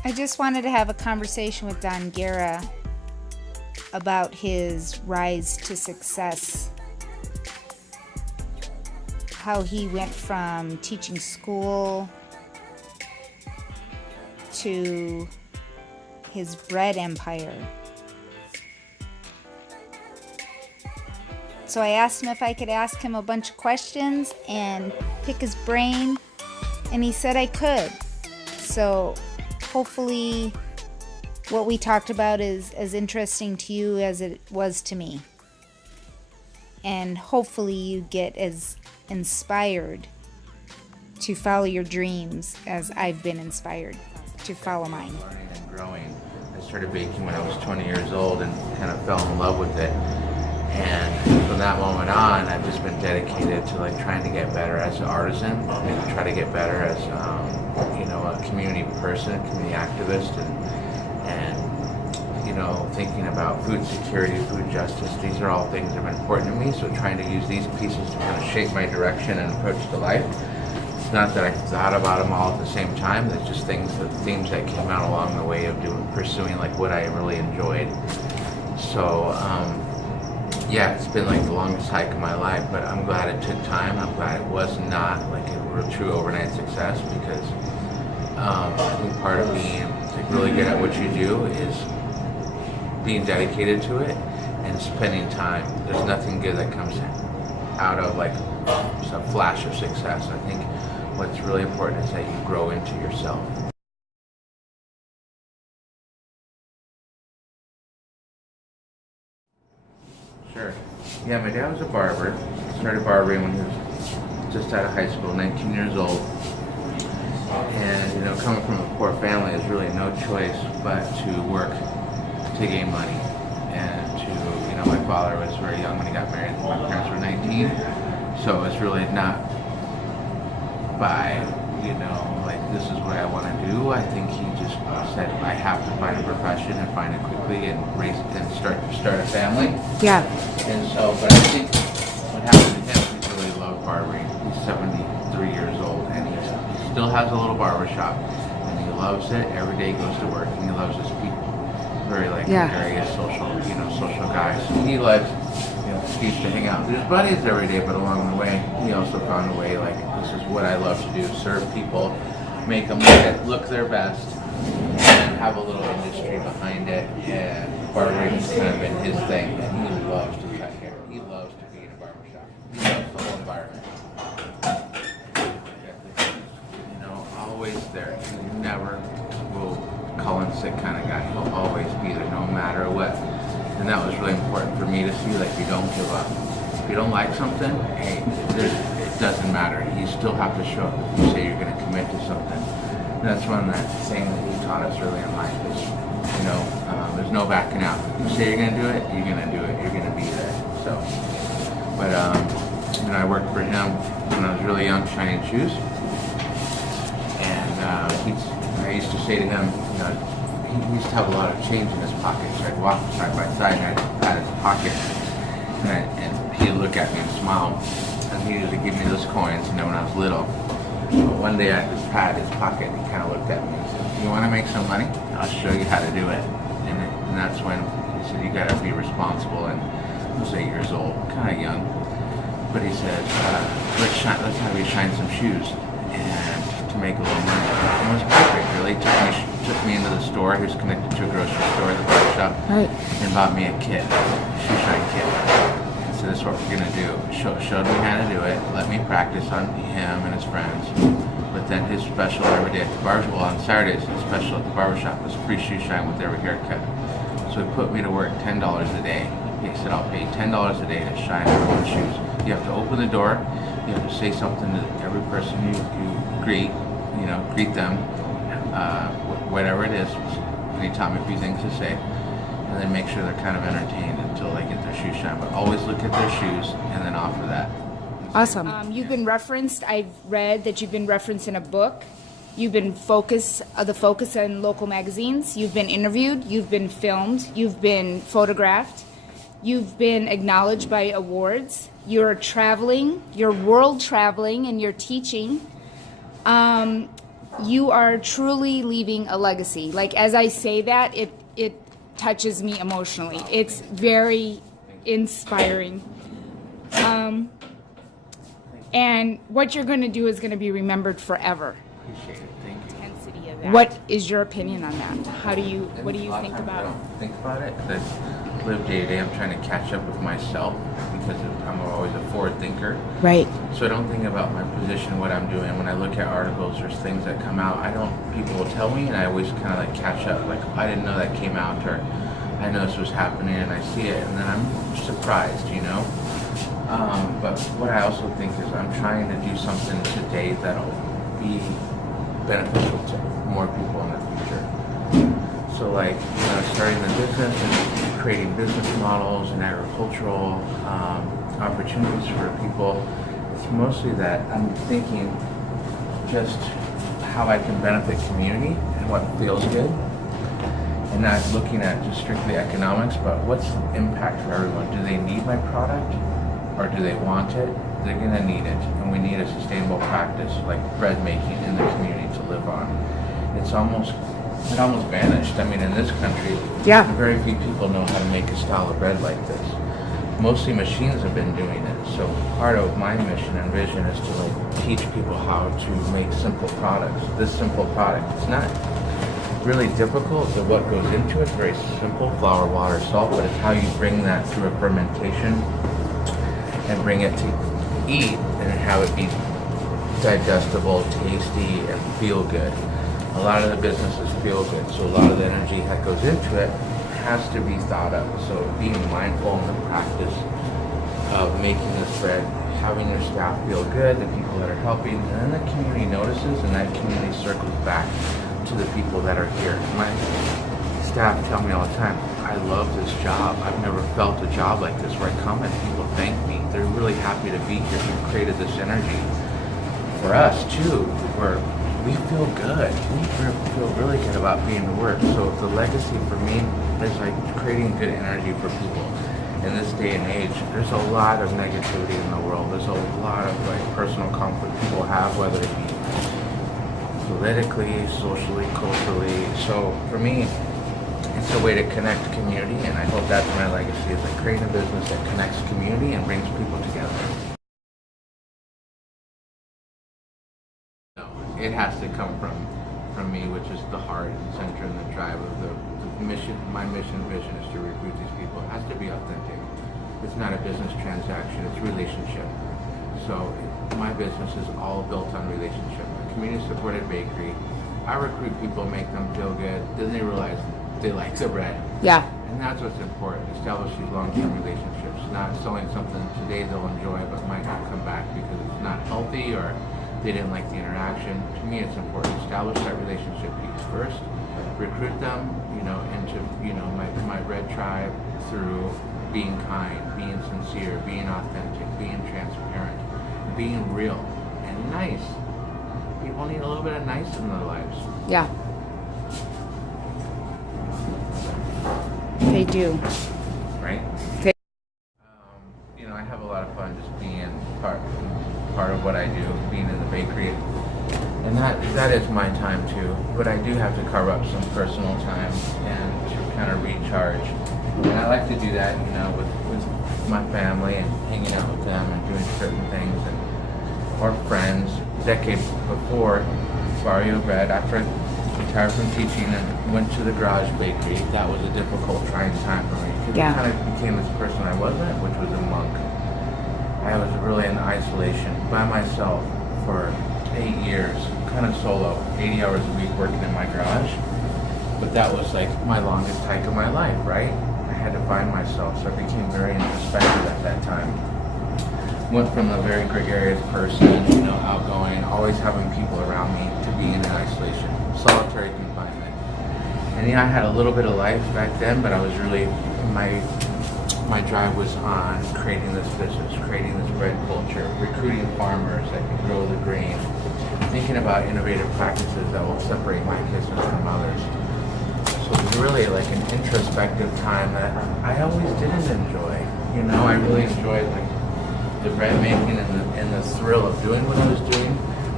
I just wanted to have a conversation with Don Guerra about his rise to success. How he went from teaching school to his bread empire. So I asked him if I could ask him a bunch of questions and pick his brain, and he said I could. So hopefully what we talked about is as interesting to you as it was to me. And hopefully you get as inspired to follow your dreams as I've been inspired to follow mine. Learning and growing. I started baking when I was 20 years old and kind of fell in love with it. And from that moment on, I've just been dedicated to like trying to get better as an artisan and try to get better as a community person, community activist, and thinking about food security, food justice. These are all things that are important to me. So trying to use these pieces to kind of shape my direction and approach to life. It's not that I thought about them all at the same time. There's just themes that came out along the way of pursuing like what I really enjoyed. So. It's been like the longest hike of my life, but I'm glad it took time. I'm glad it was not like a real true overnight success, because I think part of being like really good at what you do is being dedicated to it and spending time. There's nothing good that comes out of like a flash of success. I think what's really important is that you grow into yourself. Sure. Yeah, my dad was a barber. He started barbering when he was just out of high school, 19 years old. And, coming from a poor family, there's really no choice but to work to gain money. And my father was very young when he got married. My parents were 19. So it's really not by, like, this is what I want to do. I think he just said, I have to find a profession and find it quickly and raise and start a family. Yeah. And so, but I think what happened to him, he really loved barbering. He's 73 years old, and he still has a little barber shop, and he loves it. Every day he goes to work, and he loves his people. Very very social guy. So he likes, excuse to hang out with his buddies every day, but along the way, he also found a way, like, this is what I love to do: serve people, make them look their best, and have a little industry behind it. And barbering has kind of been his thing, and he loves to cut hair. He loves to be in a barber shop. He loves the whole environment. Always there. He never will call in sick kind of guy. He'll always be there, no matter what. And that was really important for me to see, like, you don't give up. If you don't like something, hey, it doesn't matter. You still have to show up if you say you're going to commit to something. And that's one of that thing that he taught us early in life is, there's no backing out. If you say you're going to do it, you're going to do it. You're going to be there. So, but, I worked for him when I was really young, shining shoes. And I used to say to him, he used to have a lot of change in his pocket, so I'd walk side by side and I'd pat his pocket, and he'd look at me and smile, and he used to give me those coins, when I was little. But one day I just patted his pocket, and he kind of looked at me and said, "You want to make some money? I'll show you how to do it." And that's when he said, "You got to be responsible." And I was 8 years old, kind of young, but he said, let's have you shine some shoes and to make a little money." And it was perfect, really. Took me into the store. He was connected to a grocery store, the barber shop, Right. And bought me a kit, shoe shine kit. And so this is what we're gonna do. Showed me how to do it. Let me practice on him and his friends. But then his special every day at the barber, on Saturdays, his special at the barber shop was free shoe shine with every haircut. So he put me to work $10 a day. He said, "I'll pay you $10 a day to shine everyone's shoes. You have to open the door. You have to say something to every person you greet. Greet them, whatever it is." And he taught me a few things to say, and then make sure they're kind of entertained until they get their shoe shine. But always look at their shoes and then offer that. Awesome. You've been referenced. I've read that you've been referenced in a book. You've been the focus in local magazines. You've been interviewed. You've been filmed. You've been photographed. You've been acknowledged by awards. You're traveling. You're world traveling, and you're teaching. You are truly leaving a legacy. Like, as I say that, it touches me emotionally. It's very inspiring. And what you're going to do is going to be remembered forever. Appreciate it. Thank you. Intensity of that. What is your opinion on that? What do you think about it? I don't think about it. I live day to day. I'm trying to catch up with myself because I'm always a forward thinker. Right. So I don't think about my position, what I'm doing. When I look at articles or things that come out, people will tell me, and I always kind of like catch up. Like, I didn't know that came out, or I know this was happening, and I see it, and then I'm surprised, you know. But what I also think is I'm trying to do something today that'll be beneficial to more people in the future. So like, starting the business and creating business models and agricultural opportunities for people, it's mostly that I'm thinking just how I can benefit community and what feels good, and not looking at just strictly economics, but what's the impact for everyone. Do they need my product? Or do they want it? They're going to need it, and we need a sustainable practice like bread making in the community to live on. It almost vanished. I mean, in this country, very few people know how to make a style of bread like this. Mostly machines have been doing it. So part of my mission and vision is to like teach people how to make simple products. This simple product, it's not really difficult. So what goes into it, it's very simple: flour, water, salt. But it's how you bring that through a fermentation and bring it to eat and have it be digestible, tasty, and feel good. A lot of the businesses feel good, so a lot of the energy that goes into it has to be thought of. So being mindful in the practice of making this bread, having your staff feel good, the people that are helping, and then the community notices, and that community circles back to the people that are here. My staff tell me all the time, I love this job. I've never felt a job like this where I come and people thank me. They're really happy to be here. We've created this energy for us too, where we feel good. We feel really good about being to work. So the legacy for me is like creating good energy for people. In this day and age, there's a lot of negativity in the world. There's a lot of like personal conflict people have, whether it be politically, socially, culturally. So for me, it's a way to connect community, and I hope that's my legacy, is like creating a business that connects community and brings people together. No, it has to come from me, which is the heart and center and the drive of the mission. My mission vision is to recruit these people. It has to be authentic. It's not a business transaction, it's relationship. So my business is all built on relationship. A community-supported bakery. I recruit people, make them feel good, then they realize they like the bread. Yeah. And that's what's important. Establish these long-term relationships. Not selling something today they'll enjoy but might not come back because it's not healthy or they didn't like the interaction. To me, it's important. Establish that relationship piece first. Recruit them, into, my bread tribe through being kind, being sincere, being authentic, being transparent, being real, and nice. People need a little bit of nice in their lives. Yeah. They do. Right? I have a lot of fun just being part of what I do, being in the bakery. And that is my time too. But I do have to carve up some personal time and to kind of recharge. And I like to do that, with my family and hanging out with them and doing certain things or friends. A decade before Barrio bread, after I retired from teaching and went to the garage bakery, that was a difficult, trying time for me. Because I kind of became this person I wasn't, which was a monk. I was really in isolation by myself for 8 years, kind of solo, 80 hours a week working in my garage. But that was like my longest hike of my life, right? I had to find myself, so I became very introspective at that time. Went from a very gregarious person, outgoing, always having people around me, to being in isolation, solitary confinement. And I had a little bit of life back then, but I was really, my drive was on creating this business, creating this bread culture, recruiting farmers that can grow the grain, thinking about innovative practices that will separate my business from others. So it was really like an introspective time that I always didn't enjoy. I really enjoyed like the bread making and the thrill of doing what I was doing,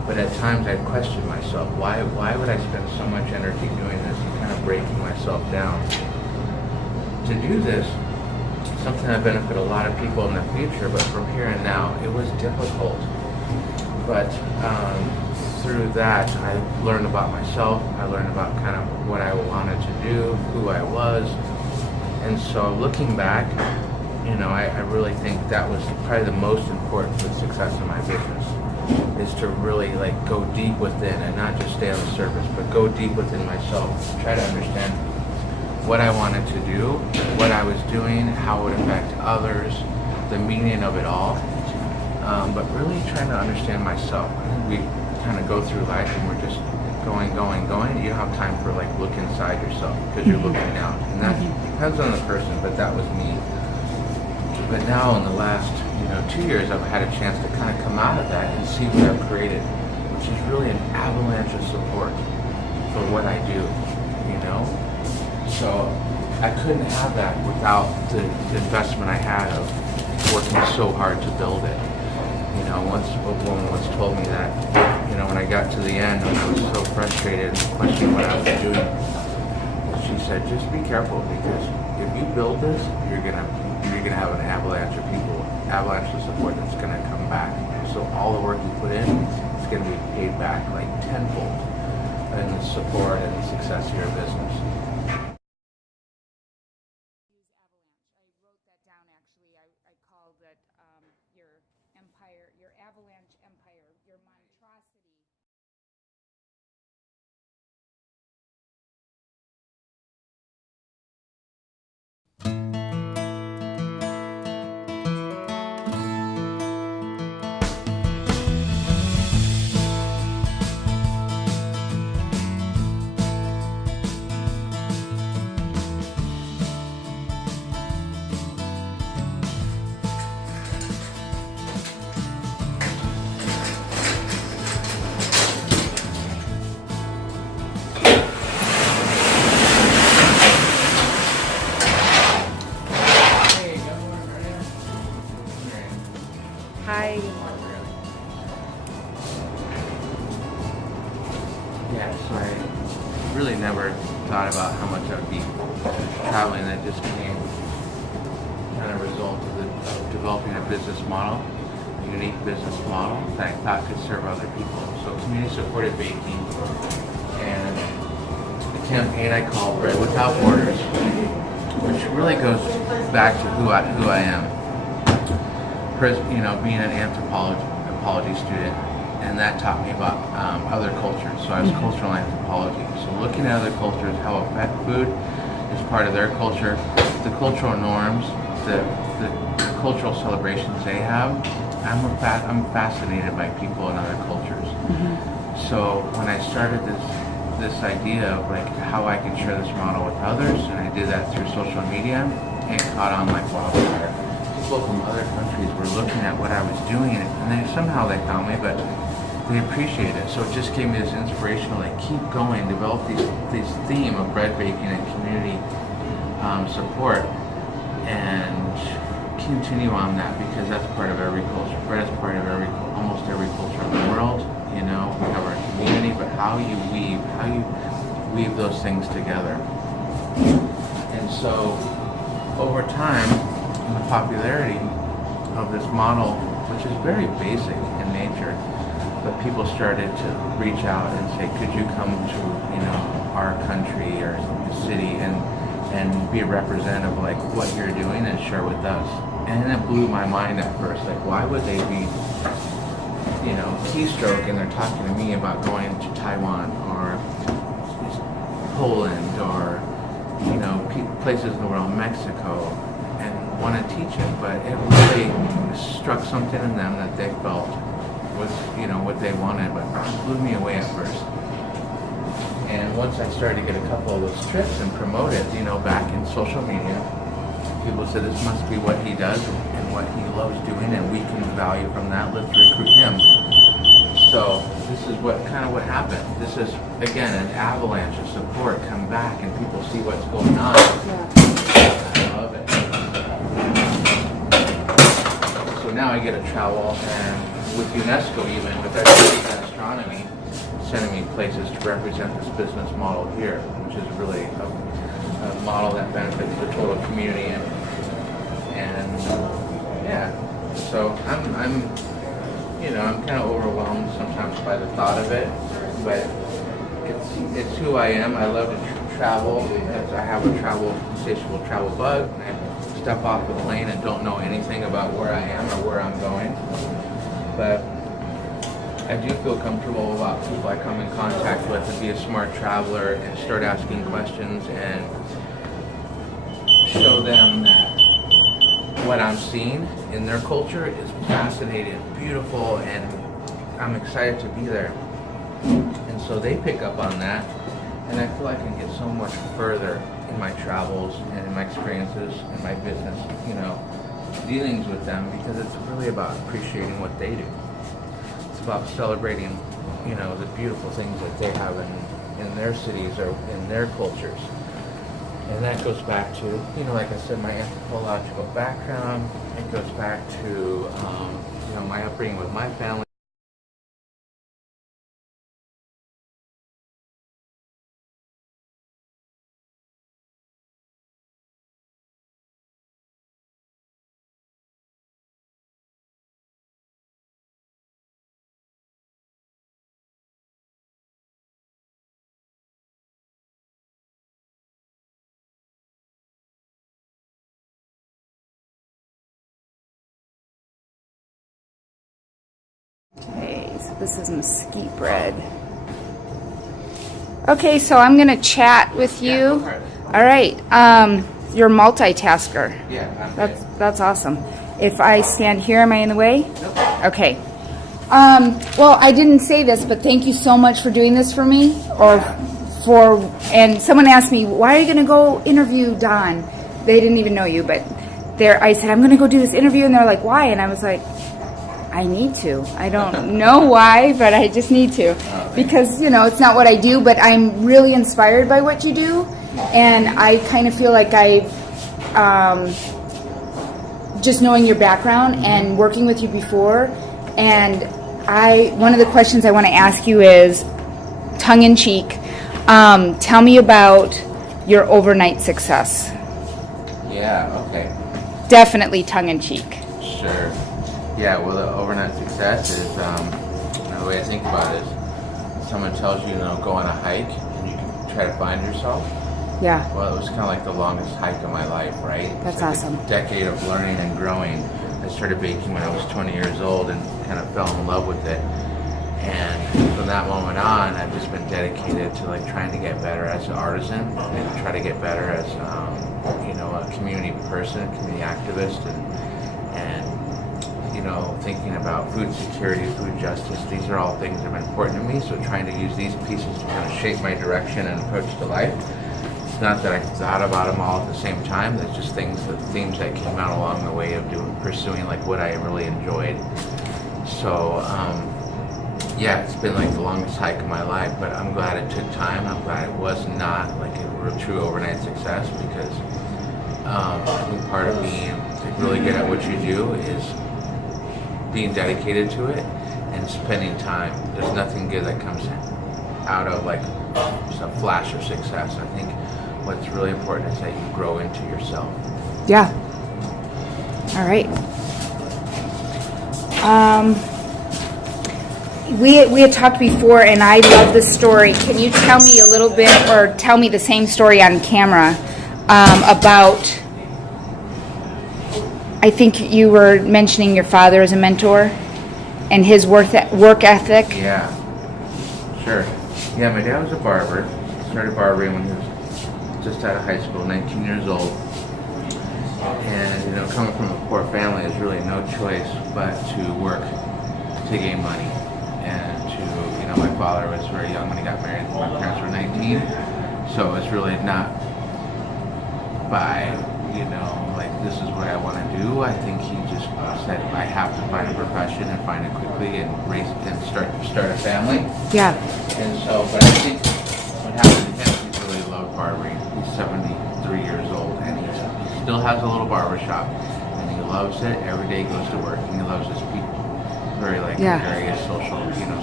But at times I'd question myself, why would I spend so much energy doing this and kind of breaking myself down? To do this, something that benefit a lot of people in the future, but from here and now, it was difficult. But through that, I learned about myself. I learned about kind of what I wanted to do, who I was. And so looking back, you know, I really think that was probably the most important for the success of my business, is to really like go deep within and not just stay on the surface, but go deep within myself, try to understand what I wanted to do, what I was doing, how it would affect others, the meaning of it all. But really trying to understand myself. I think we kind of go through life and we're just going. You don't have time for like look inside yourself because you're looking out. And that depends on the person, but that was me. But now in the last, 2 years, I've had a chance to kind of come out of that and see what I've created, which is really an avalanche of support for what I do, So I couldn't have that without the investment I had of working so hard to build it. Once a woman once told me that, when I got to the end, when I was so frustrated and questioning what I was doing, she said, just be careful, because if you build this, you're gonna have an avalanche of people, avalanche of support that's gonna come back. So all the work you put in is gonna be paid back like tenfold in the support and the success of your business. I called it your empire, your avalanche empire, your monstrosity. Hi. Yeah, so I really never thought about how much I would be traveling. That just came kind of a result of developing a business model, a unique business model that I thought could serve other people. So community-supported baking, and the campaign I call Bread Without Borders, which really goes back to who I am. Being an anthropology student, and that taught me about other cultures. So I was cultural anthropology. So looking at other cultures, how food is part of their culture, the cultural norms, the cultural celebrations they have. I'm fascinated by people in other cultures. So when I started this idea of like how I could share this model with others, and I did that through social media, it caught on like wildfire. People from other countries were looking at what I was doing, and they somehow found me, but they appreciated it. So it just gave me this inspirational, keep going, develop these theme of bread baking and community support, and continue on that, because that's part of every culture. Bread is part of almost every culture in the world. We have our community, but how you weave those things together. And so over time, the popularity of this model, which is very basic in nature, but people started to reach out and say, could you come to our country or city and be a representative of what you're doing and share with us. And it blew my mind at first, why would they be keystroke and they're talking to me about going to Taiwan or Poland or places in the world, Mexico, want to teach it, but it really struck something in them that they felt was, what they wanted, but it blew me away at first. And once I started to get a couple of those trips and promote it, back in social media, people said this must be what he does and what he loves doing, and we can value from that. Let's recruit him. So this is what happened. This is, again, an avalanche of support come back, and people see what's going on. I love it. So now I get to travel, and with UNESCO even, with that city that's gastronomy, sending me places to represent this business model here, which is really a model that benefits the total community. And yeah, so I'm kind of overwhelmed sometimes by the thought of it, but it's who I am. I love to travel. I have a insatiable travel bug. I step off the plane and don't know anything about where I am or where I'm going, but I do feel comfortable about people I come in contact with and be a smart traveler and start asking questions and show them that what I'm seeing in their culture is fascinating, beautiful, and I'm excited to be there. And so they pick up on that, and I feel like I can get so much further in my travels and in my experiences and my business, dealings with them, because it's really about appreciating what they do. It's about celebrating, the beautiful things that they have in their cities or in their cultures. And that goes back to, like I said, my anthropological background. It goes back to, my upbringing with my family. Okay, so this is mesquite bread. Okay, so I'm gonna chat with you. Yeah, go for it. All right. You're a multitasker. Yeah, That's awesome. If I stand here, am I in the way? Nope. Okay. Well, I didn't say this, but thank you so much for doing this for me. And someone asked me, why are you going to go interview Don? They didn't even know you, but I said, I'm going to go do this interview. And they're like, why? And I was like, I need to. I don't know why, but I just need to. Because, it's not what I do, but I'm really inspired by what you do. And I kind of feel like I've, just knowing your background and working with you before, and one of the questions I want to ask you is, tongue-in-cheek, tell me about your overnight success. Yeah, okay. Definitely tongue-in-cheek. Sure. Yeah, well, the overnight success is, the way I think about it is, someone tells you, go on a hike, and you can try to find yourself. Yeah. Well, it was kind of like the longest hike of my life, right? That's like awesome. A decade of learning and growing. I started baking when I was 20 years old and kind of fell in love with it. And from that moment on, I've just been dedicated to trying to get better as an artisan and try to get better as a community person, a community activist, and thinking about food security, food justice. These are all things that are important to me. So trying to use these pieces to kind of shape my direction and approach to life. It's not that I thought about them all at the same time. It's just themes that came out along the way of pursuing what I really enjoyed. So it's been the longest hike of my life, but I'm glad it took time. I'm glad it was not a true overnight success, because I think part of being really good at what you do is being dedicated to it and spending time. There's nothing good that comes out of just a flash of success. I think what's really important is that you grow into yourself. Yeah. All right. We had talked before, and I love this story. Can you tell me a little bit, or tell me the same story on camera, about, I think you were mentioning your father as a mentor and his work ethic? Yeah, sure. Yeah, my dad was a barber. Started barbering when he was just out of high school, 19 years old. And, coming from a poor family, there's really no choice but to work to gain money. And my father was very young when he got married. My parents were 19. So it's really not by, this is what I want to do. I think he just said, I have to find a profession and find it quickly and raise and start a family. Yeah. And so, but I think what happened to him, he really loved barbering. He's 73 years old, and he still has a little barber shop, and he loves it. Every day he goes to work, and he loves his people. Very gregarious, social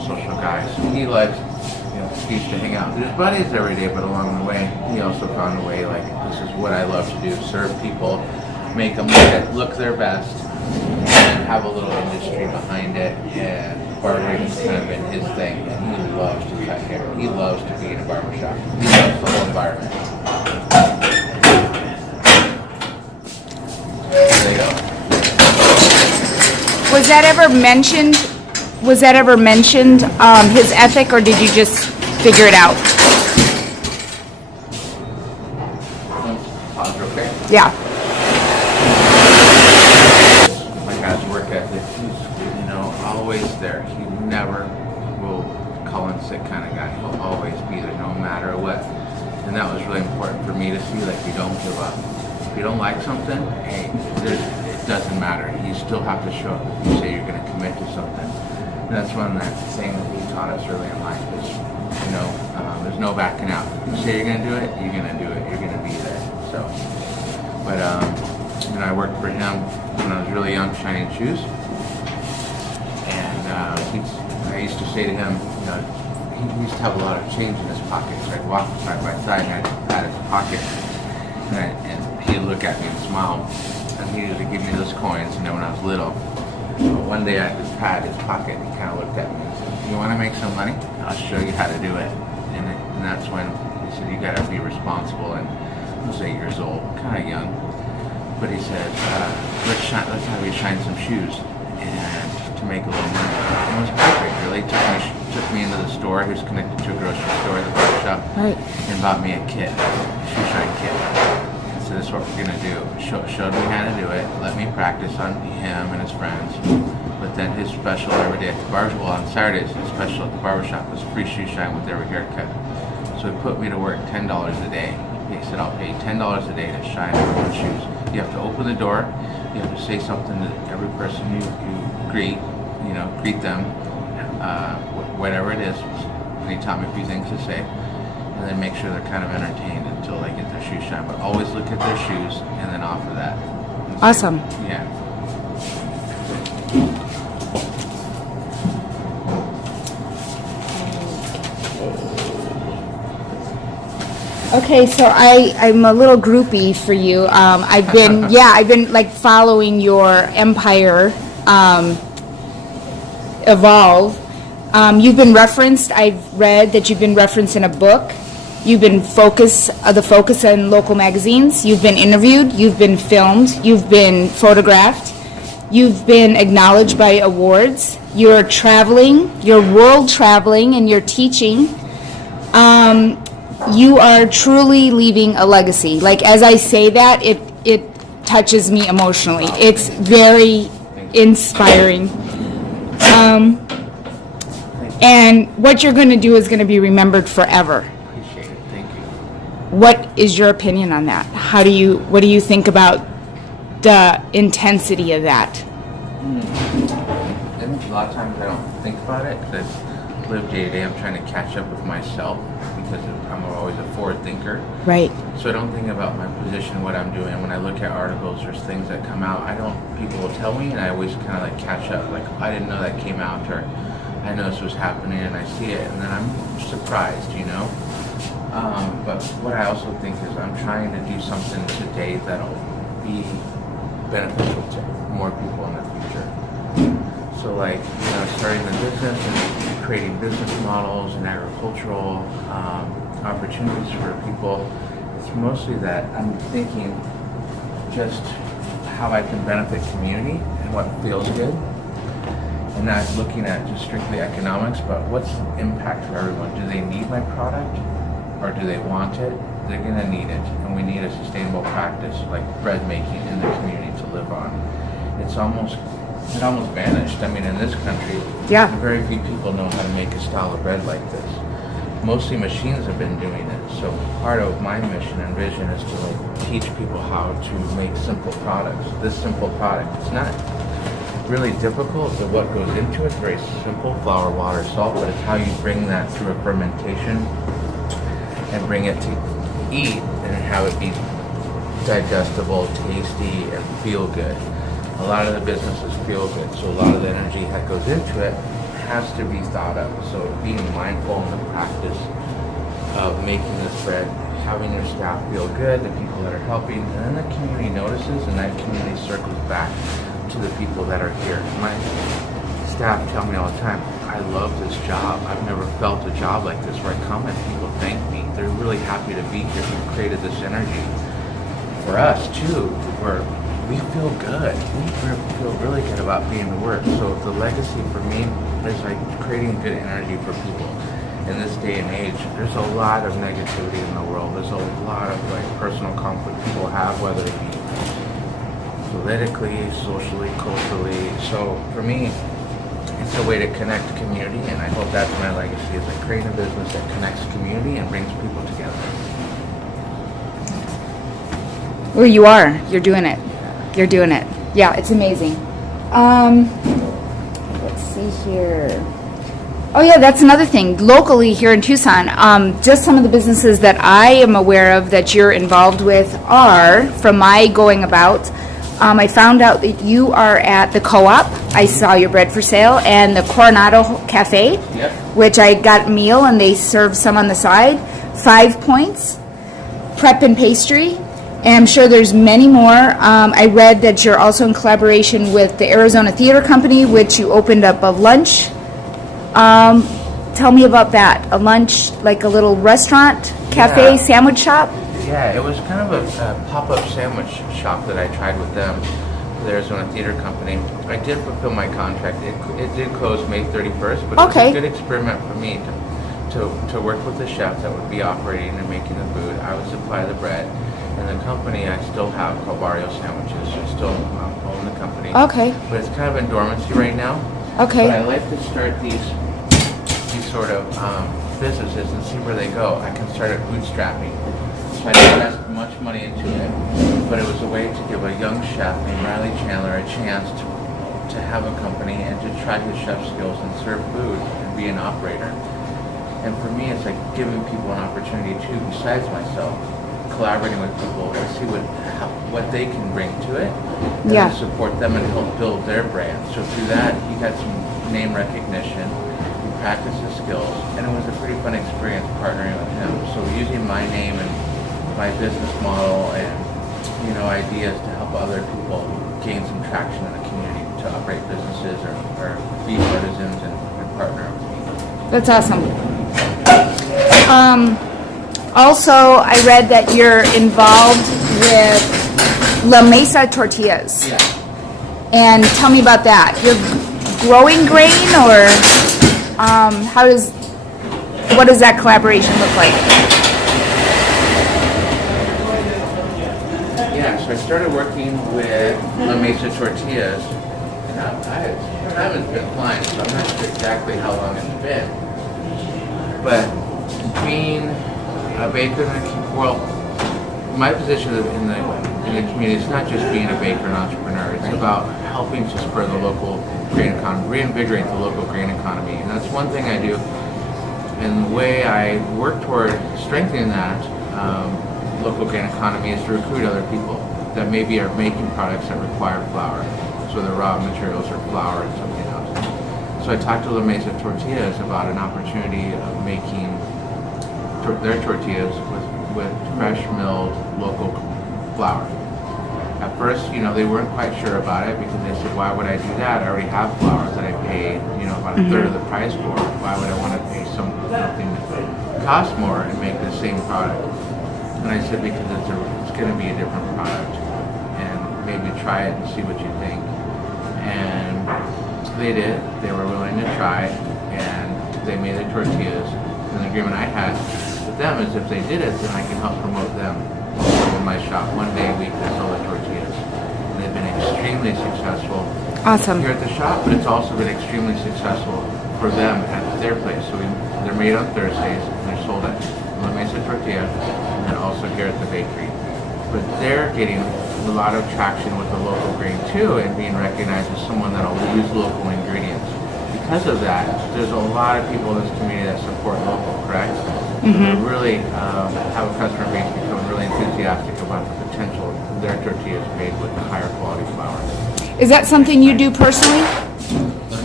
social guy. So he likes, he used to hang out with his buddies every day, but along the way, he also found a way, like, this is what I love to do, serve people, make them look their best, and have a little industry behind it, and barbering is kind of been his thing, and he loves to cut hair. He loves to be in a barbershop. He loves the whole environment. There you go. Was that ever mentioned? His ethic, or did you just figure it out? Pause real quick. Yeah. My guy's work ethic, he's, always there. He never will call in sick kind of guy. He'll always be there no matter what. And that was really important for me to see, like, you don't give up. If you don't like something, hey, it doesn't matter. You still have to show up if you say you're going to commit to something. And that's one that thing that he taught us early in life is, there's no backing out. If you say you're going to do it, you're going to do it. You're going to be there. So, but, I worked for him when I was really young, shining shoes. And I used to say to him, he used to have a lot of change in his pocket. So I'd walk side by side and I'd pat his pocket. And he'd look at me and smile. And he used to give me those coins, when I was little. But one day I just pat his pocket and he kind of looked at me and said, "You want to make some money? I'll show you how to do it." And that's when he said, "You got to be responsible." And I was 8 years old, kind of young. But he said, let's have you shine some shoes and to make a little money. And it was perfect, really. Took me into the store. He was connected to a grocery store, the barber shop, Right. and bought me a kit, a shoe shine kit. And so this is what we're going to do. Showed me how to do it, let me practice on him and his friends. But then his special every day at the barber, on Saturdays, his special at the barber shop was free shoe shine with every haircut. So he put me to work $10 a day. He said, "I'll pay you $10 a day to shine everyone's shoes. You have to open the door. You have to say something to every person you greet. Greet them, whatever it is." And he taught me a few things to say, and then make sure they're kind of entertained until they get their shoes shine. But always look at their shoes and then offer that. And say, Awesome. Yeah. Okay, so I'm a little groupie for you. I've been like following your empire evolve. You've been referenced. I've read that you've been referenced in a book. You've been the focus in local magazines. You've been interviewed. You've been filmed. You've been photographed. You've been acknowledged by awards. You're traveling. You're world traveling, and you're teaching. You are truly leaving a legacy. Like, as I say that, it touches me emotionally. It's very inspiring. And what you're going to do is going to be remembered forever. Appreciate it. Thank you. What is your opinion on that? What do you think about the intensity of that? I think a lot of times I don't think about it because I live day to day. I'm trying to catch up with myself because I'm always a forward thinker. Right. So I don't think about my position, what I'm doing. When I look at articles, there's things that come out. People will tell me, and I always kind of like catch up. Like, I didn't know that came out, or I know this was happening, and I see it, and then I'm surprised, But what I also think is I'm trying to do something today that'll be beneficial to more people in the future. So, like, starting the business and creating business models and agricultural opportunities for people. It's mostly that I'm thinking just how I can benefit community and what feels good. And not looking at just strictly economics, but what's the impact for everyone? Do they need my product or do they want it? They're gonna need it, and we need a sustainable practice like bread making in the community to live on. It almost vanished. I mean, in this country, very few people know how to make a style of bread like this. Mostly machines have been doing it. So part of my mission and vision is to teach people how to make simple products. This simple product, it's not really difficult, but what goes into it, very simple: flour, water, salt, but it's how you bring that through a fermentation and bring it to eat and have it be digestible, tasty, and feel good. A lot of the businesses feel good, so a lot of the energy that goes into it has to be thought of. So being mindful in the practice of making this bread, having your staff feel good, the people that are helping, and then the community notices, and that community circles back to the people that are here. My staff tell me all the time, I love this job. I've never felt a job like this where I come and people thank me. They're really happy to be here. We've created this energy. For us too, we feel good. We feel really good about being to work. So the legacy for me is like creating good energy for people. In this day and age, there's a lot of negativity in the world. There's a lot of like personal conflict people have, whether it be politically, socially, culturally. So for me, it's a way to connect community, and I hope that's my legacy, is like creating a business that connects community and brings people together. Well, you are. You're doing it. You're doing it. Yeah, it's amazing. Let's see here. Oh yeah, that's another thing. Locally here in Tucson, just some of the businesses that I am aware of that you're involved with are, from my going about, I found out that you are at the Co-op. I saw your bread for sale, and the Coronado Cafe, Yep. which I got a meal, and they serve some on the side. 5 Points, Prep and Pastry, and I'm sure there's many more. I read that you're also in collaboration with the Arizona Theater Company, which you opened up a lunch. Tell me about that. A lunch, like a little restaurant, cafe, Yeah. sandwich shop? Yeah, it was kind of a pop-up sandwich shop that I tried with them, the Arizona Theater Company. I did fulfill my contract. It did close May 31st, but Okay. it was a good experiment for me to work with the chef that would be operating and making the food. I would supply the bread, and the company I still have called Barrio Sandwiches. I still own the company. Okay. But it's kind of in dormancy right now. Okay. But I like to start these sort of businesses and see where they go. I can start it bootstrapping. So I didn't invest much money into it, but it was a way to give a young chef named Riley Chandler a chance to have a company and to try his chef skills and serve food and be an operator. And for me, it's like giving people an opportunity too, besides myself, collaborating with people to see what they can bring to it, and Yeah. to support them and help build their brand. So through that, he got some name recognition. We practiced his skills, and it was a pretty fun experience partnering with him. So using my name and my business model and ideas to help other people gain some traction in the community to operate businesses or be artisans and partner with me. That's awesome. Also, I read that you're involved with La Mesa Tortillas. Yeah. And tell me about that. You're growing grain, or what does that collaboration look like? Yeah, so I started working with La Mesa Tortillas, and time has been flying, so I'm not sure exactly how long it's been. But being a baker, my position in the community is not just being a baker and entrepreneur. It's about helping to spur the local grain economy, reinvigorate the local grain economy, and that's one thing I do. And the way I work toward strengthening that local grain economy is to recruit other people that maybe are making products that require flour. So the raw materials are flour and something else. So I talked to La Mesa Tortillas about an opportunity of making their tortillas with fresh milled local flour. At first, they weren't quite sure about it because they said, why would I do that? I already have flour that I paid, about a third of the price for. Why would I want to pay something that costs more and make the same product? And I said, because it's going to be a different product, and maybe try it and see what you think. And they did. They were willing to try, and they made the tortillas. And the agreement I had with them is if they did it, then I can help promote them in my shop. One day a week they sell the tortillas. And they've been extremely successful Awesome. here at the shop, but it's also been extremely successful for them at their place. So they're made on Thursdays, and they're sold at La Mesa Tortilla, and also here at the bakery. But they're getting a lot of traction with the local grain too, and being recognized as someone that'll use local ingredients. Because of that, there's a lot of people in this community that support local, correct? So they really have a customer base become really enthusiastic about the potential of their tortillas made with higher quality flour. Is that something you do personally? La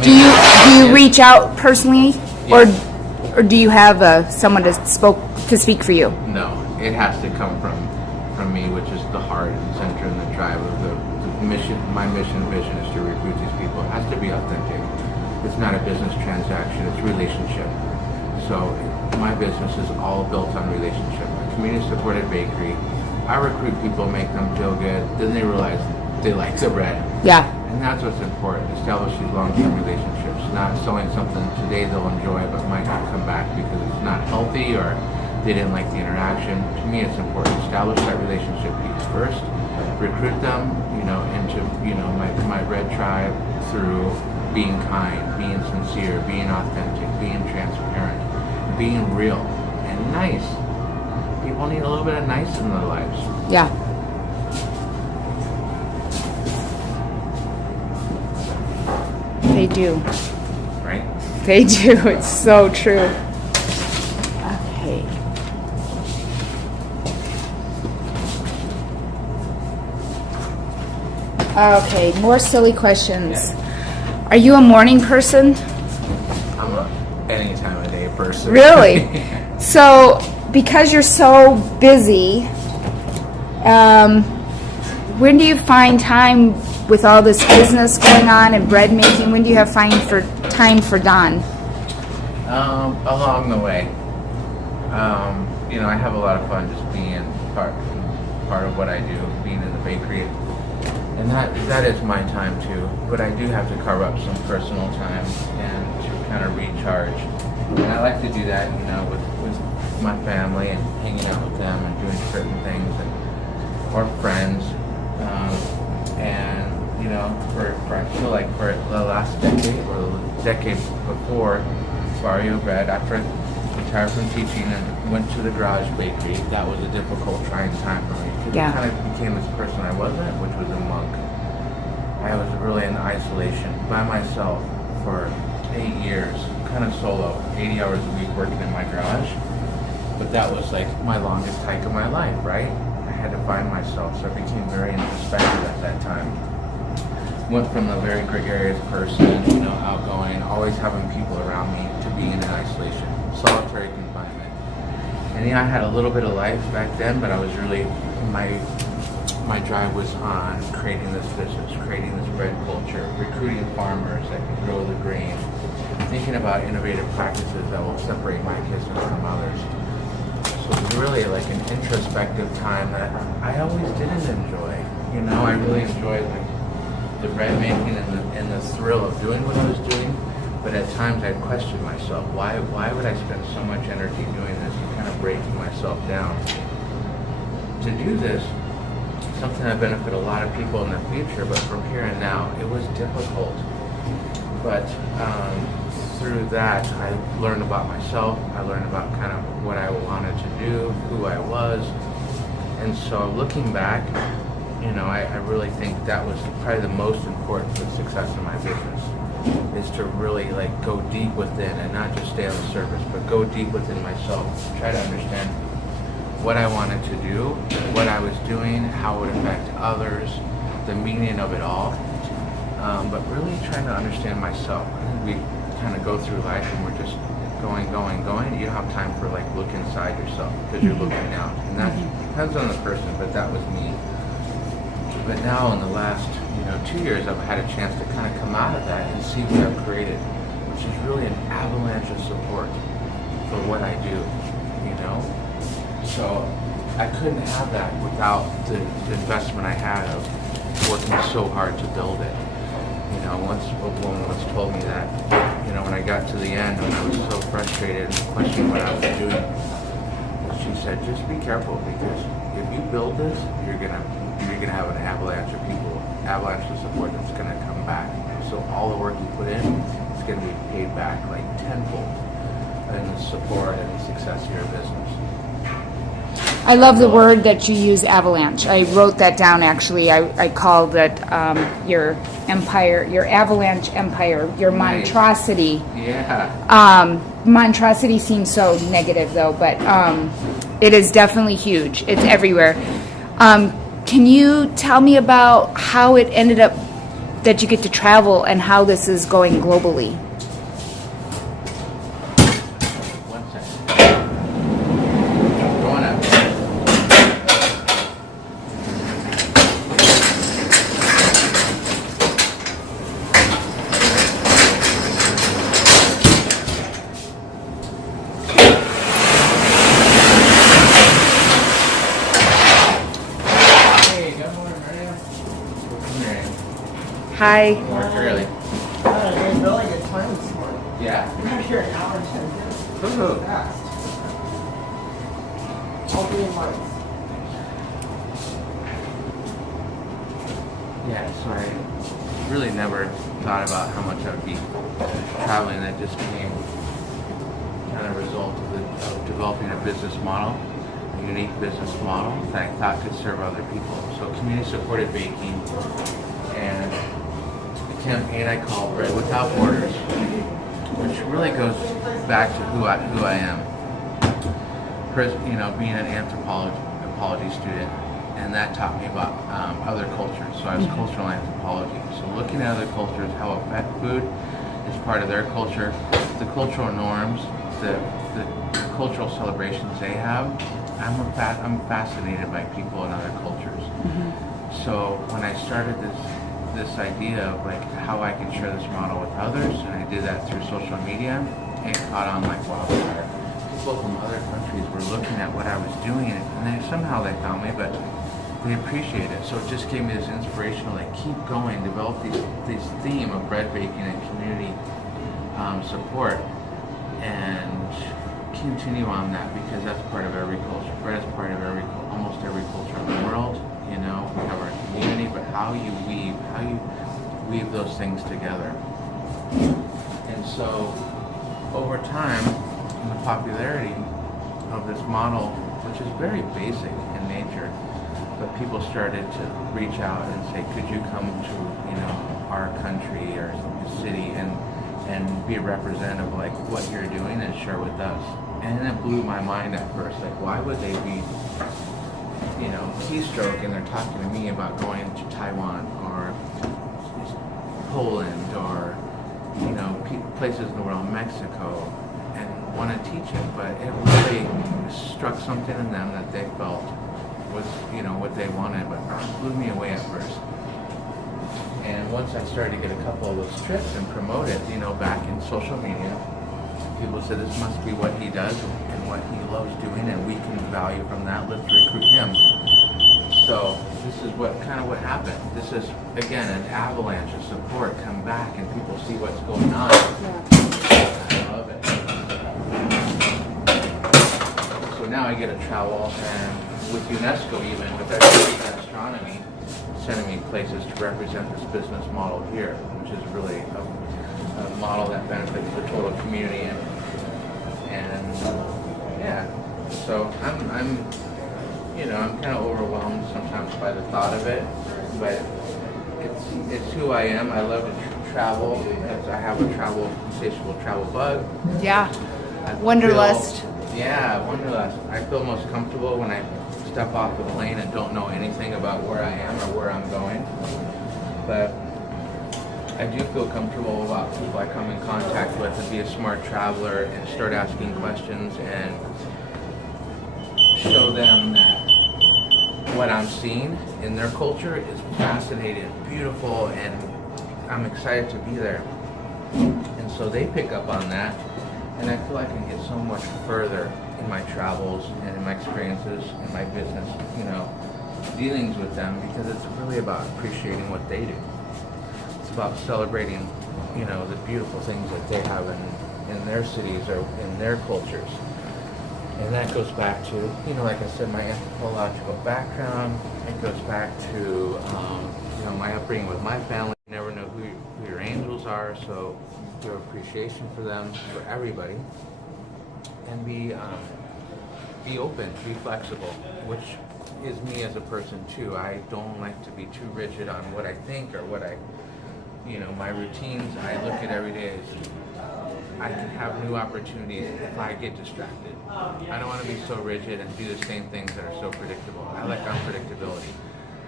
Do you reach out personally, Yeah. or do you have someone to speak for you? No, it has to come from me, which is the heart and center and the drive of the mission. My mission vision is to recruit these people. It has to be authentic. It's not a business transaction, it's relationship. So my business is all built on relationship. A community-supported bakery. I recruit people, make them feel good, then they realize they like the bread. Yeah. And that's what's important, establish these long-term relationships, not selling something today they'll enjoy but might not come back because it's not healthy or they didn't like the interaction. To me, it's important. Establish that relationship piece first. Recruit them, into, my red tribe through being kind, being sincere, being authentic, being transparent, being real, and nice. People need a little bit of nice in their lives. Yeah. They do. Right? They do. It's so true. Okay. Okay, more silly questions. Are you a morning person? I'm a any time of day person. Really? So, because you're so busy, when do you find time with all this business going on and bread making? When do you have time for Don? Along the way. I have a lot of fun just being part of what I do, being in the bakery. And that is my time too. But I do have to carve up some personal time and to kind of recharge. And I like to do that, with my family and hanging out with them and doing certain things or friends. I feel like for the last decade or the decade before Barrio bread, after I retired from teaching and went to the garage bakery, that was a difficult, trying time for me. Because Yeah. I kind of became this person I wasn't, which was a monk. I was really in isolation by myself for 8 years, kind of solo, 80 hours a week working in my garage. But that was like my longest hike of my life, right? I had to find myself, so I became very introspective at that time. Went from a very gregarious person, outgoing, always having people around me, to being in isolation, solitary confinement. And I had a little bit of life back then, but I was really, my drive was on creating this business, creating this bread culture, recruiting farmers that can grow the grain, thinking about innovative practices that will separate my business from others. So it was really like an introspective time that I always didn't enjoy. I really enjoyed the bread making and the thrill of doing what I was doing, but at times I'd question myself, why would I spend so much energy doing this and kind of breaking myself down? To do this, something that benefit a lot of people in the future, but from here and now, it was difficult. But through that, I learned about myself, I learned about kind of what I wanted to do, who I was, and so looking back, I really think that was probably the most important for the success of my business, is to really go deep within and not just stay on the surface, but go deep within myself, try to understand what I wanted to do, what I was doing, how it would affect others, the meaning of it all, but really trying to understand myself. I think we kind of go through life and we're just going. You don't have time for look inside yourself because you're looking out, and that depends on the person, but that was me. But now in the last 2 years, I've had a chance to kind of come out of that and see what I've created, which is really an avalanche of support for what I do, So I couldn't have that without the investment I had of working so hard to build it. Once a woman once told me that, when I got to the end, when I was so frustrated and questioning what I was doing, she said, just be careful, because if you build this, you're gonna have an avalanche of people, avalanche of support that's gonna come back. So all the work you put in is gonna be paid back tenfold in the support and the success of your business. I love the word that you use, avalanche. I wrote that down, actually. I called it your empire, your avalanche empire, your monstrosity. Yeah. Monstrosity seems so negative, though, but it is definitely huge. It's everywhere. Can you tell me about how it ended up that you get to travel and how this is going globally. One second. Going up. Hey, good morning, Maria. Come here. Hi. Work early. You're building a time this morning. Yeah. You're here an hour and 10 minutes. Woohoo. Fast. All 3 months. Yeah, so I really never thought about how much I would be traveling. That just came kind of a result of developing a business model, a unique business model that I thought could serve other people. So community-supported baking and a campaign I call Bread Without Borders, which really goes back to who I am. Being an anthropology student, and that taught me about other cultures. So I was cultural anthropology. So looking at other cultures, how food is part of their culture, the cultural norms, the cultural celebrations they have. I'm fascinated by people in other cultures. So when I started this idea of like how I could share this model with others, and I did that through social media, it caught on like wildfire. People from other countries were looking at what I was doing, and somehow they found me, but they appreciate it. So it just gave me this inspiration to like keep going, develop this theme of bread baking and community support, and continue on that, because that's part of every culture. Bread is part of almost every culture in the world. We have our community, but how you weave those things together. And so over time, the popularity of this model, which is very basic in nature, but people started to reach out and say, could you come to our country or city and be a representative of like what you're doing and share with us. And it blew my mind at first, like why would they be keystroke and they're talking to me about going to Taiwan or Poland or places in the world, Mexico, and want to teach it, but it really struck something in them that they felt was what they wanted, but it blew me away at first. And once I started to get a couple of those trips and promote it, back in social media, people said this must be what he does and what he loves doing, and we can value from that. Let's recruit him. So this is what happened. This is again an avalanche of support come back, and people see what's going on. I love it. So now I get to travel, and with UNESCO, even with astronomy, sending me places to represent this business model here, which is really a model that benefits the total community. And yeah, so I'm kind of overwhelmed sometimes by the thought of it, but it's who I am. I love to travel. I have a insatiable travel bug. Yeah. Wanderlust. Wanderlust. I feel most comfortable when I step off the plane and don't know anything about where I am or where I'm going. But I do feel comfortable about people I come in contact with and be a smart traveler and start asking questions and show them that what I'm seeing in their culture is fascinating, beautiful, and I'm excited to be there. And so they pick up on that, and I feel I can get so much further in my travels and in my experiences in my business, dealings with them, because it's really about appreciating what they do. It's about celebrating, the beautiful things that they have in their cities or in their cultures. And that goes back to, like I said, my anthropological background. It goes back to, my upbringing with my family. You never know who your angels are, so your appreciation for them, for everybody. And be open, be flexible, which is me as a person too. I don't like to be too rigid on what I think or what my routines. I look at every day as I can have new opportunities if I get distracted. I don't want to be so rigid and do the same things that are so predictable. I like unpredictability.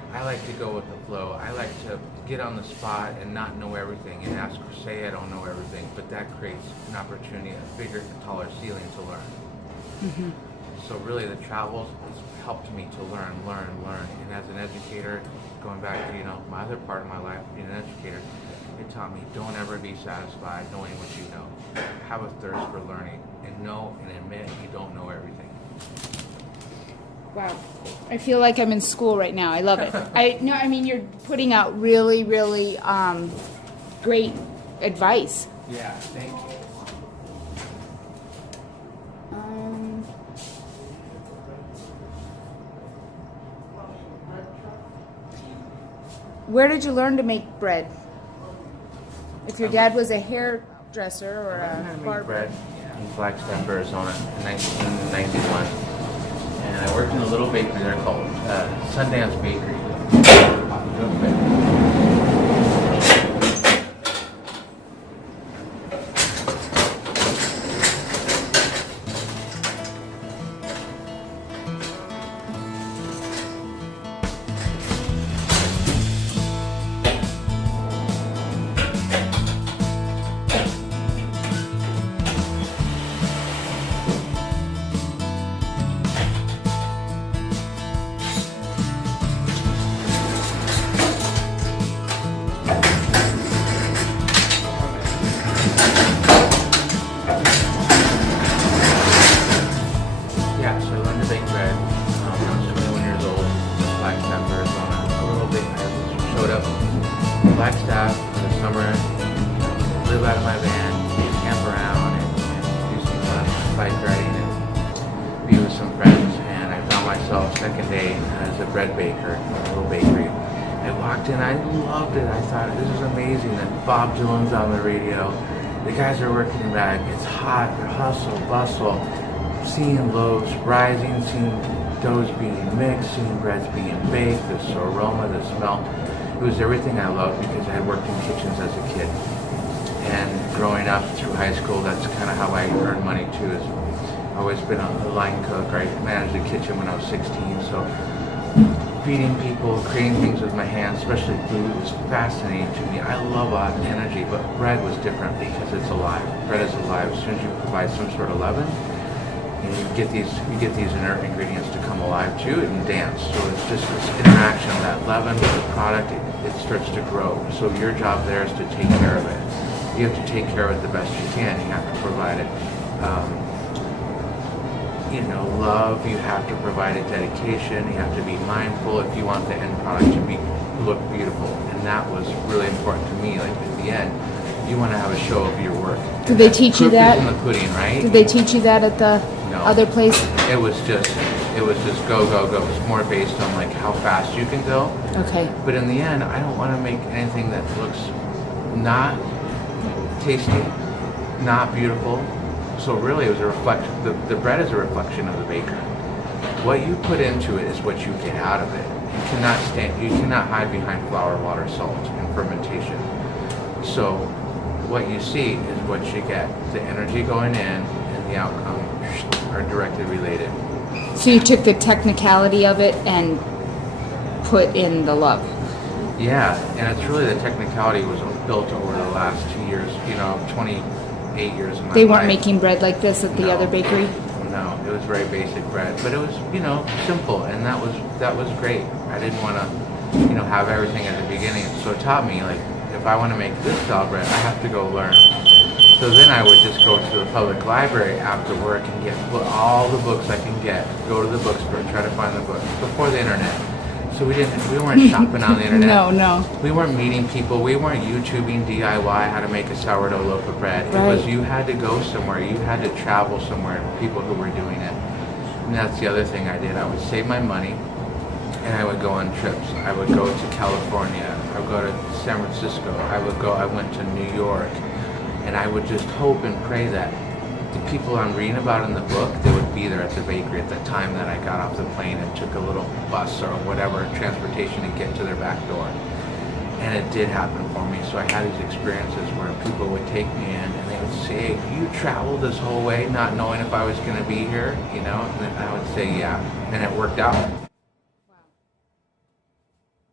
I like to go with the flow. I like to get on the spot and not know everything and say I don't know everything, but that creates an opportunity, a bigger, taller ceiling to learn. So really the travels has helped me to learn. And as an educator, going back to, my other part of my life, being an educator, it taught me don't ever be satisfied knowing what you know. Have a thirst for learning and know and admit you don't know everything. Wow. I feel like I'm in school right now. I love it. I mean, you're putting out really, really great advice. Yeah, thank you. Where did you learn to make bread? If your dad was a hairdresser or I learned a how to make barber. bread in Flagstaff, Arizona in 1991. And I worked in a little bakery there called Sundance Bakery. Yeah, so I learned to bake bread when I was 21 years old in Flagstaff, Arizona. A little bit, I showed up in Flagstaff for the summer, live out of my van, camp around, and do some bike riding and be with some friends. And I found myself second day as a bread baker in a little bakery. I walked in, I loved it. I thought, this is amazing that Bob Dylan's on the radio. The guys are working back. It's hot, hustle, bustle. Seeing loaves rising, seeing doughs being mixed, seeing breads being baked, this aroma, the smell. It was everything I loved because I had worked in kitchens as a kid. And growing up through high school, that's kind of how I earned money too. Is I've always been a line cook. I managed a kitchen when I was 16, so feeding people, creating things with my hands, especially food, was fascinating to me. I love energy, but bread was different because it's alive. Bread is alive. As soon as you provide some sort of leaven, you get these inert ingredients to come alive too and dance. So it's just this interaction of that leaven with the product. It starts to grow. So your job there is to take care of it. You have to take care of it the best you can. You have to provide it, love. You have to provide it dedication. You have to be mindful if you want the end product to look beautiful. And that was really important to me. Like at the end, you want to have a show of your work. Did they teach you that? Proof is in the pudding, right? Did they teach you that at the other place? It was just go. It's more based on like how fast you can go. Okay. But in the end, I don't want to make anything that looks not tasty, not beautiful. So really, it was a reflection. The bread is a reflection of the baker. What you put into it is what you get out of it. You cannot hide behind flour, water, salt, and fermentation. So what you see is what you get. The energy going in and the outcome are directly related. So you took the technicality of it and put in the love. Yeah, and it's really the technicality was built over the last 2 years, 28 years of my life. They weren't making bread like this at the No. other bakery? No, it was very basic bread, but it was, simple, and that was great. I didn't want to, have everything at the beginning, so it taught me, like, if I want to make this style bread, I have to go learn. So then I would just go to the public library after work and get all the books I can get. Go to the bookstore, try to find the books before the internet. So we weren't shopping on the internet. No. We weren't meeting people. We weren't YouTubing DIY how to make a sourdough loaf of bread. Right. It was you had to go somewhere. You had to travel somewhere. People who were doing it. And that's the other thing I did. I would save my money, and I would go on trips. I would go to California. I would go to San Francisco. I went to New York, and I would just hope and pray that the people I'm reading about in the book, they would be there at the bakery at the time that I got off the plane and took a little bus or whatever transportation to get to their back door. And it did happen for me. So I had these experiences where people would take me in and they would say, "Hey, you traveled this whole way not knowing if I was going to be here?" And then I would say, "Yeah." And it worked out.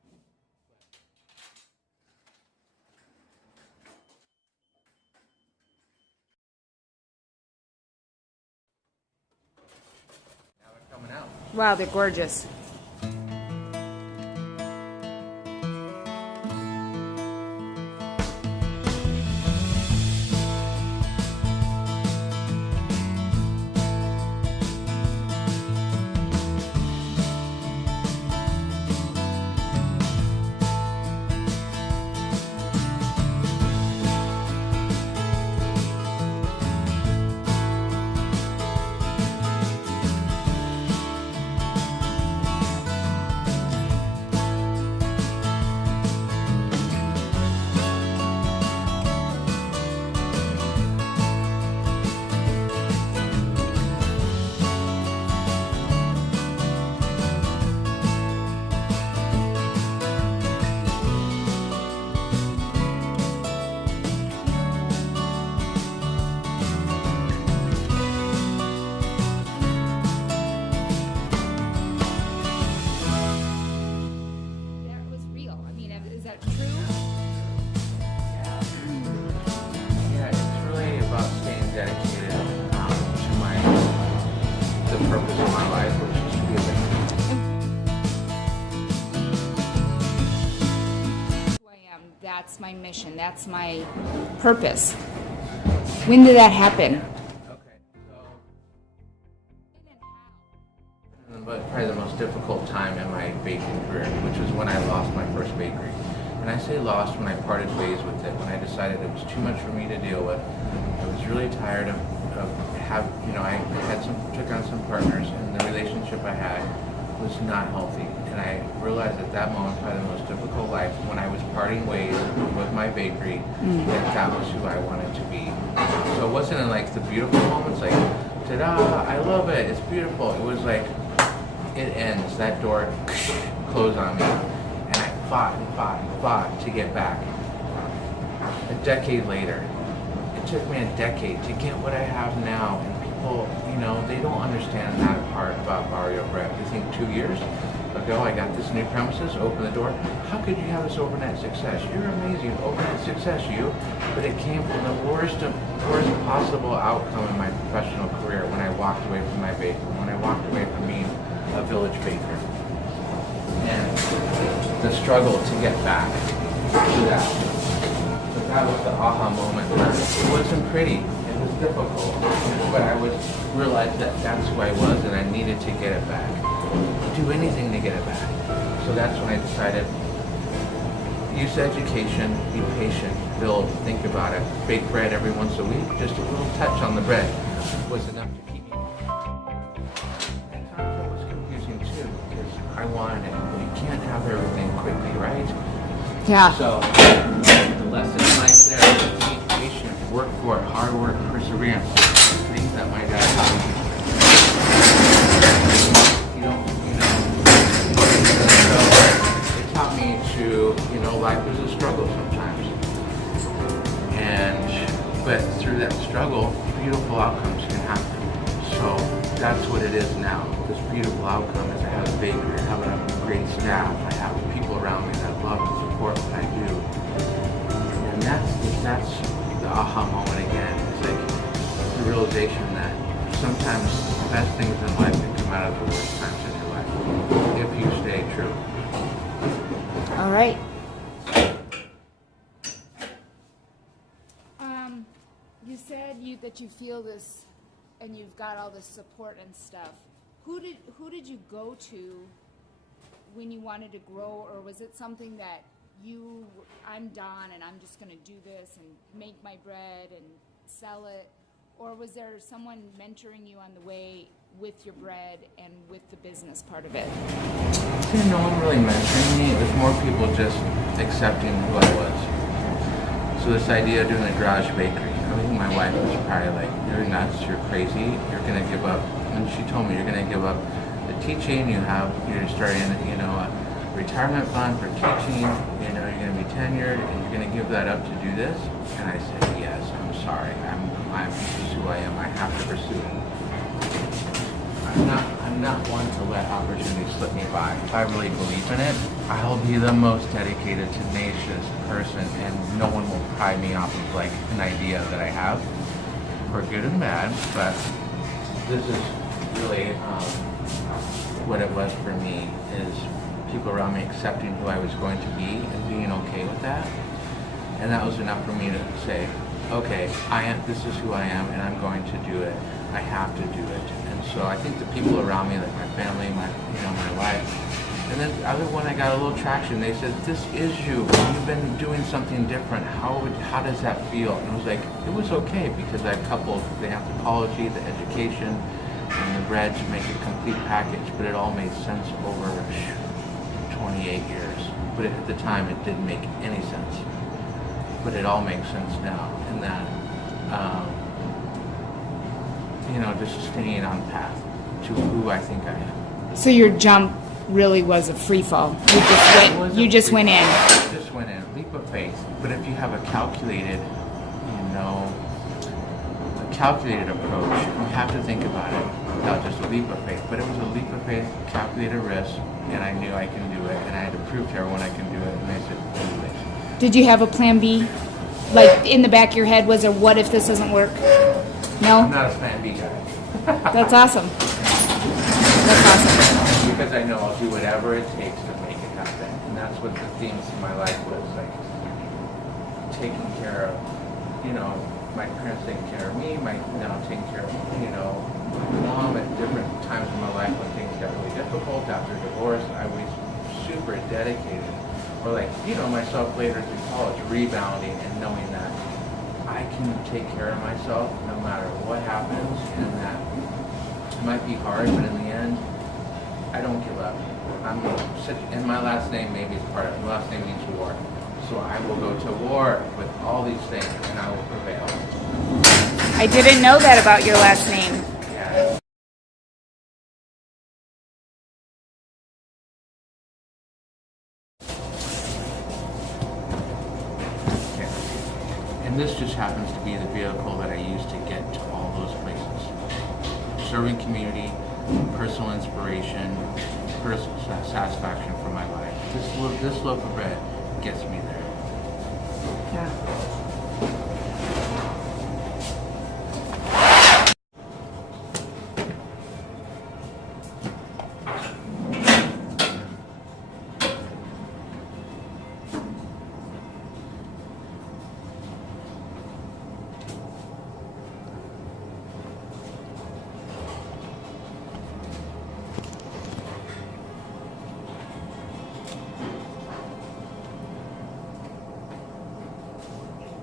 Wow, they're gorgeous. Yeah, it's really about staying dedicated to the purpose of my life, which is to be a victim. Who I am. That's my mission. That's my purpose. When did that happen? Okay, but probably the most difficult time in my baking career, which was when I lost my first bakery. And I say lost when I parted ways with it, when I decided it was too much for me to deal with. I was really tired of I took on some partners, and the relationship I had was not healthy. And I realized at that moment, probably the most difficult life, when I was parting ways with my bakery, that was who I wanted to be. So it wasn't in like the beautiful moments, like, ta-da, I love it, it's beautiful. It was like, it ends, that door closed on me. And I fought and fought and fought to get back. A decade later, it took me a decade to get what I have now. And people, they don't understand that part about Barrio Bread. They think 2 years ago, I got this new premises, opened the door. How could you have this overnight success? You're amazing, overnight success, you. But it came from the worst possible outcome in my professional career when I walked away from my bakery, when I walked away from being a village baker. And the struggle to get back to that. But that was the aha moment. It wasn't pretty. It was difficult. But I realized that that's who I was, and I needed to get it back. Do anything to get it back. So that's when I decided, use education, be patient, build, think about it. Bake bread every once a week, just a little touch on the bread was enough to keep me. At times it was confusing too, because I wanted it. You can't have everything quickly, right? Yeah. So the lesson lies there, be patient, work for it, hard work, perseverance, things that my dad taught me. So it taught me to, life is a struggle sometimes. But through that struggle, beautiful outcomes can happen. So that's what it is now. This beautiful outcome is I have a bakery, I have a great staff, I have people around me that love and support what I do. And that's the aha moment again. It's like the realization that sometimes the best things in life can come out of the worst times in your life if you stay true. All right. You said that you feel this, and you've got all this support and stuff. Who did you go to when you wanted to grow, or was it something that I'm Don and I'm just going to do this and make my bread and sell it, or was there someone mentoring you on the way with your bread and with the business part of it? No one really mentoring me. It was more people just accepting who I was. So this idea of doing a garage bakery, I think my wife was probably like, you're nuts, you're crazy, you're going to give up. And she told me, you're going to give up the teaching, you're starting, a retirement fund for teaching, you're going to be tenured, and you're going to give that up to do this? And I said, yes, I'm sorry, this is who I am, I have to pursue it. I'm not one to let opportunities slip me by. If I really believe in it, I'll be the most dedicated, tenacious person, and no one will pry me off of like an idea that I have, for good and bad. But this is really what it was for me is people around me accepting who I was going to be and being okay with that. And that was enough for me to say, okay, this is who I am, and I'm going to do it. I have to do it. And so I think the people around me, like my family, my wife, and then when I got a little traction, they said, this is you. You've been doing something different. How does that feel? And it was like, it was okay, because I coupled the anthropology, the education, and the bread to make a complete package, but it all made sense over 28 years. But at the time, it didn't make any sense. But it all makes sense now, in that, just staying on path to who I think I am. So your jump really was a free fall. You just went in. I just went in, leap of faith. But if you have a calculated approach, you have to think about it, not just a leap of faith. But it was a leap of faith, calculated risk, and I knew I can do it, and I had to prove to everyone I can do it, and they said, do it. Did you have a plan B? Like in the back of your head, was there, what if this doesn't work? No? I'm not a plan B guy. That's awesome. That's awesome. Because I know I'll do whatever it takes to make it happen. And that's what the themes in my life was, like taking care of, my parents taking care of me, now taking care of, my mom at different times in my life when things got really difficult after divorce. I was super dedicated. Or myself later through college, rebounding and knowing that I can take care of myself no matter what happens, and that it might be hard, but in the end, I don't give up. And my last name maybe is part of it. My last name means war. So I will go to war with all these things, and I will prevail. I didn't know that about your last name. Yeah. And this just happens to be the vehicle that I use to get to all those places. Serving community, personal inspiration, personal satisfaction for my life. This loaf of bread gets me there. Yeah.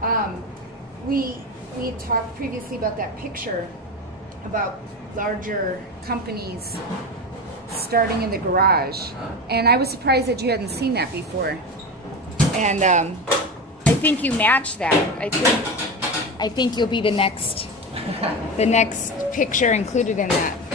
We had talked previously about that picture about larger companies starting in the garage, and I was surprised that you hadn't seen that before. And I think you match that. I think you'll be the next picture included in that.